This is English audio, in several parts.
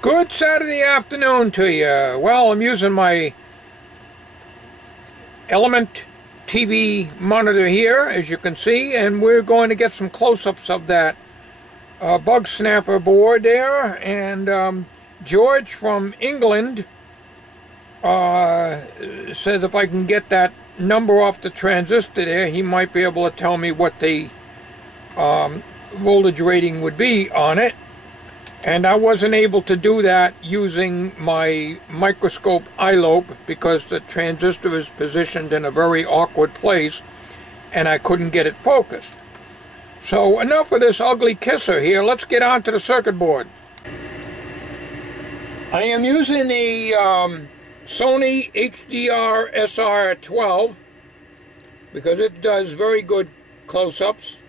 Good Saturday afternoon to you. Well, I'm using my Element TV monitor here, as you can see, and we're going to get some close-ups of that bug snapper board there. And George from England says if I can get that number off the transistor there, he might be able to tell me what the voltage rating would be on it. And I wasn't able to do that using my microscope eyelope because the transistor is positioned in a very awkward place and I couldn't get it focused. So enough of this ugly kisser here. Let's get on to the circuit board. I am using the Sony HDR SR12 because it does very good close-ups.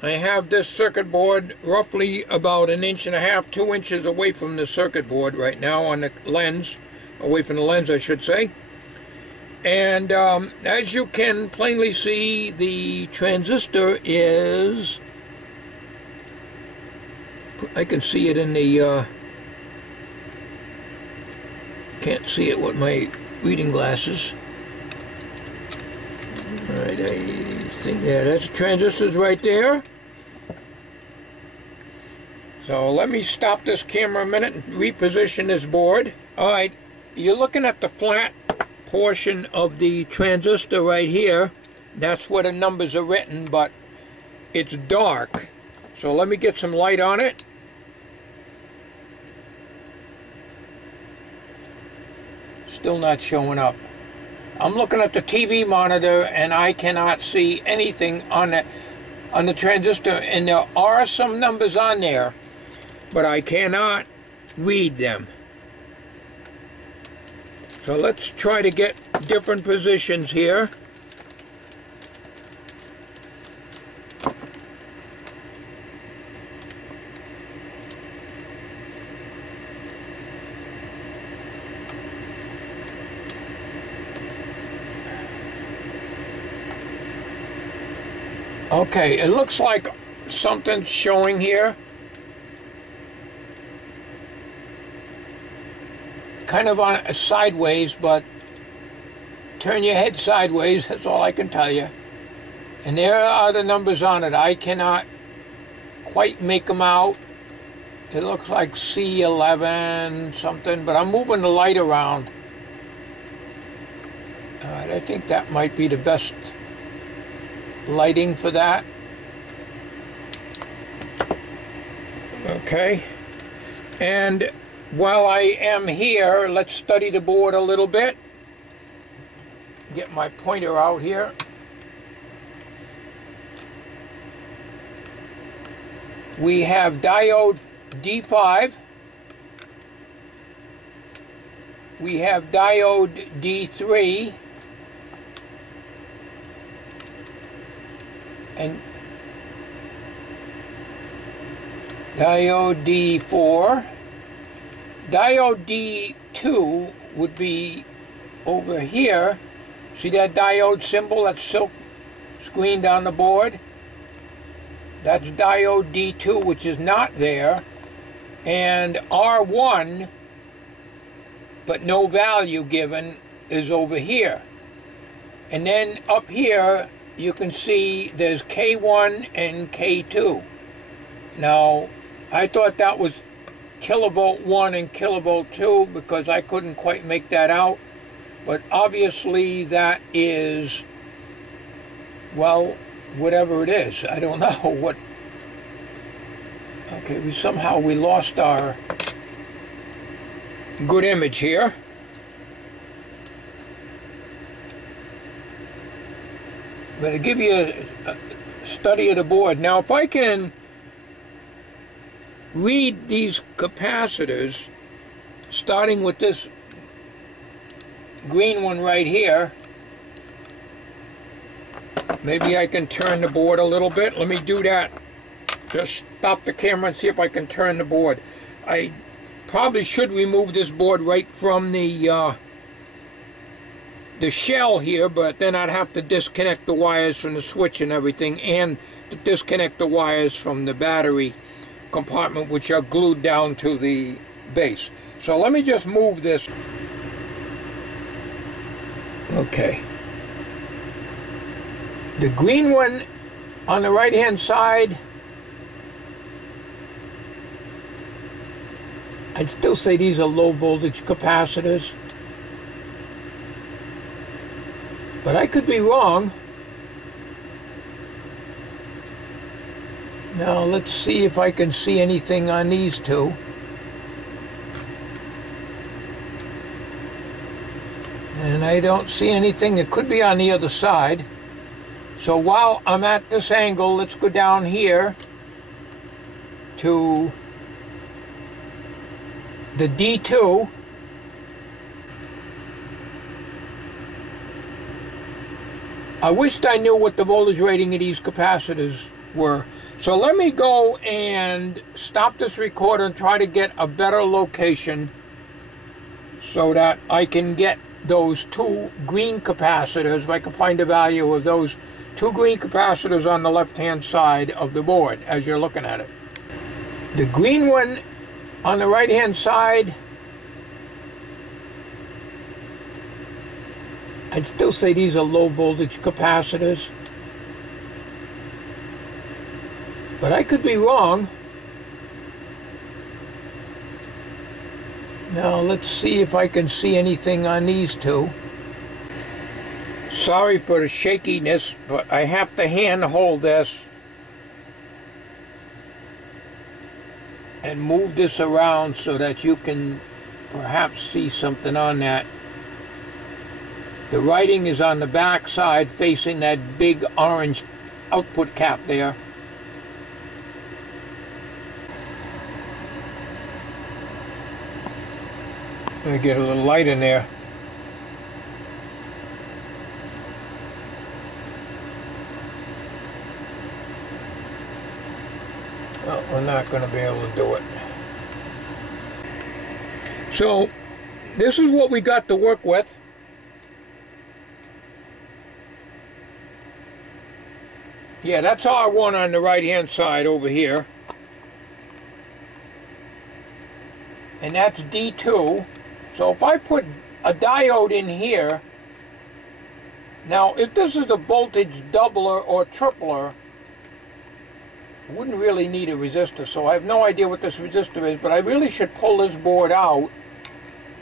I have this circuit board roughly about 1.5 inches, 2 inches away from the circuit board right now on the lens, away from the lens I should say. And as you can plainly see, the transistor is, I can see it in the, can't see it with my reading glasses. Alright, I think, yeah, that's the transistors right there. So let me stop this camera a minute and reposition this board. Alright, you're looking at the flat portion of the transistor right here. That's where the numbers are written, but it's dark. So let me get some light on it. Still not showing up. I'm looking at the TV monitor and I cannot see anything on the transistor, and there are some numbers on there, but I cannot read them. So let's try to get different positions here. Okay, it looks like something's showing here. Kind of on sideways, but turn your head sideways, that's all I can tell you. And there are the numbers on it. I cannot quite make them out. It looks like C11 something, but I'm moving the light around. Alright, I think that might be the best lighting for that. Okay, and while I am here, let's study the board a little bit. Get my pointer out here. We have diode D5. We have diode D3. And diode D4. Diode D2 would be over here. See that diode symbol, that silk screen down the board? That's diode D2, which is not there. And R1, but no value given, is over here. And then up here, you can see there's K1 and K2. Now, I thought that was kilovolt 1 and kilovolt 2 because I couldn't quite make that out. But obviously that is, well, whatever it is. I don't know what. Okay, we lost our good image here. But to give you a study of the board. Now, if I can read these capacitors, starting with this green one right here, maybe I can turn the board a little bit. Let me do that. Just stop the camera and see if I can turn the board. I probably should remove this board right from the shell here, but then I'd have to disconnect the wires from the switch and everything, and to disconnect the wires from the battery compartment, which are glued down to the base. So let me just move this. Okay. The green one on the right hand side, I'd still say these are low voltage capacitors, but I could be wrong. Now let's see if I can see anything on these two. And I don't see anything. It could be on the other side. So while I'm at this angle, let's go down here to the D2. I wished I knew what the voltage rating of these capacitors were. So let me go and stop this recorder and try to get a better location so that I can get those two green capacitors, if I can find the value of those two green capacitors on the left-hand side of the board as you're looking at it. The green one on the right-hand side, I'd still say these are low voltage capacitors, but I could be wrong. Now let's see if I can see anything on these two. Sorry for the shakiness, but I have to hand hold this and move this around so that you can perhaps see something on that. The writing is on the back side facing that big orange output cap there. Let me get a little light in there. Well, we're not going to be able to do it. So, this is what we got to work with. Yeah, that's R1 on the right-hand side over here. And that's D2. So if I put a diode in here, now if this is a voltage doubler or tripler, I wouldn't really need a resistor, so I have no idea what this resistor is, but I really should pull this board out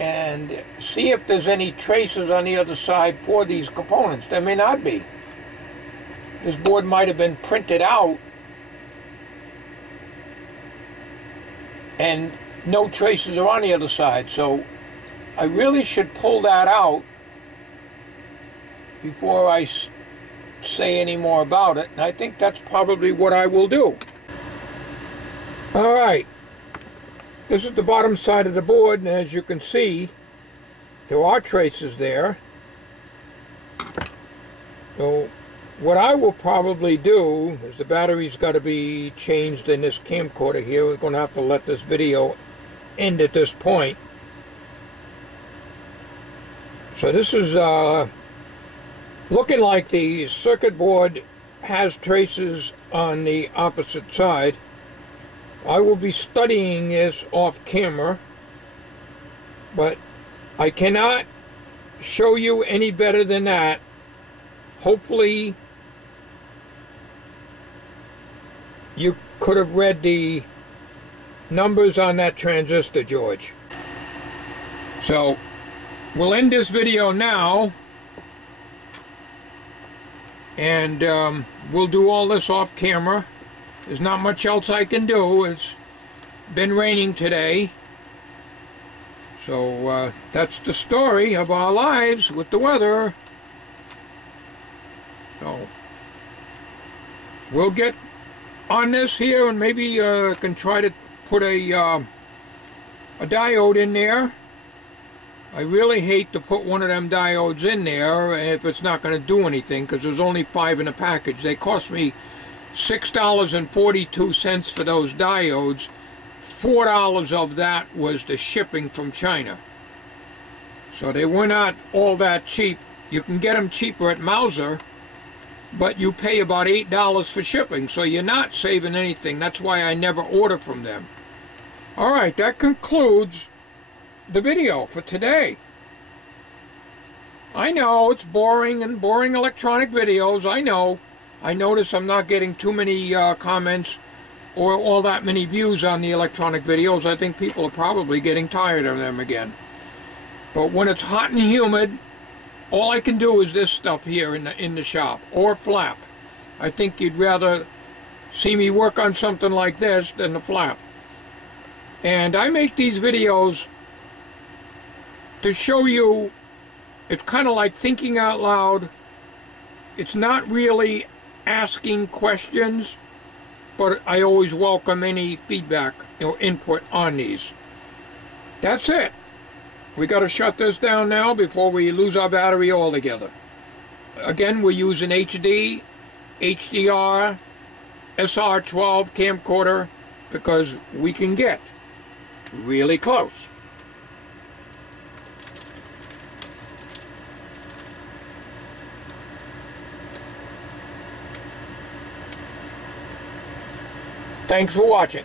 and see if there's any traces on the other side for these components. There may not be. This board might have been printed out and no traces are on the other side, so I really should pull that out before I say any more about it, and I think that's probably what I will do. Alright, this is the bottom side of the board, and as you can see, there are traces there. So what I will probably do is the battery's got to be changed in this camcorder here. We're going to have to let this video end at this point. So this is looking like the circuit board has traces on the opposite side. I will be studying this off camera, but I cannot show you any better than that. Hopefully you could have read the numbers on that transistor, George. So we'll end this video now, and we'll do all this off camera. There's not much else I can do. It's been raining today. So that's the story of our lives with the weather. So we'll get on this here, and maybe can try to put a diode in there. I really hate to put one of them diodes in there if it's not going to do anything, because there's only 5 in a package. They cost me $6.42 for those diodes. $4 of that was the shipping from China. So they were not all that cheap. You can get them cheaper at Mauser, but you pay about $8 for shipping, so you're not saving anything. That's why I never order from them. All right, that concludes the video for today. I know it's boring and boring electronic videos. I know. I notice I'm not getting too many comments or all that many views on the electronic videos. I think people are probably getting tired of them again. But when it's hot and humid, all I can do is this stuff here in the shop, or flap. I think you'd rather see me work on something like this than the flap. And I make these videos to show you, it's kind of like thinking out loud. It's not really asking questions, but I always welcome any feedback or input on these. That's it. We got to shut this down now before we lose our battery altogether. Again, we're using HD, HDR, SR12 camcorder because we can get really close. Thanks for watching.